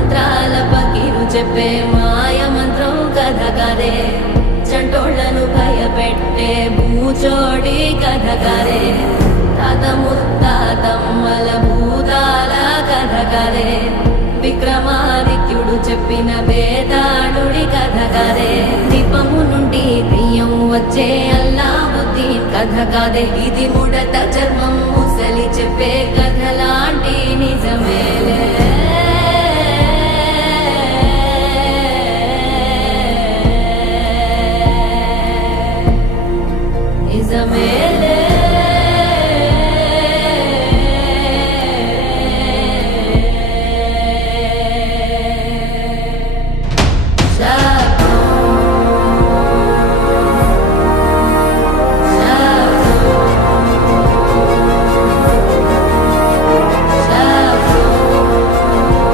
మంత్రాల పకీరు చెప్పే మాయ మంత్రం కథ కదే చంటోళ్లను భయపెట్టే భూచోడి కథ కదే తాత ముత్తాతమ్మల భూతాల కథ కదే విక్రమాదిత్యుడు చెప్పిన వేదాళుడి కథ కదే దీపము నుండి దెయ్యం వచ్చే అల్లావుద్దీన్ కథ కాదే ఇది ముడత చర్మం ముసలి చెప్పే కథ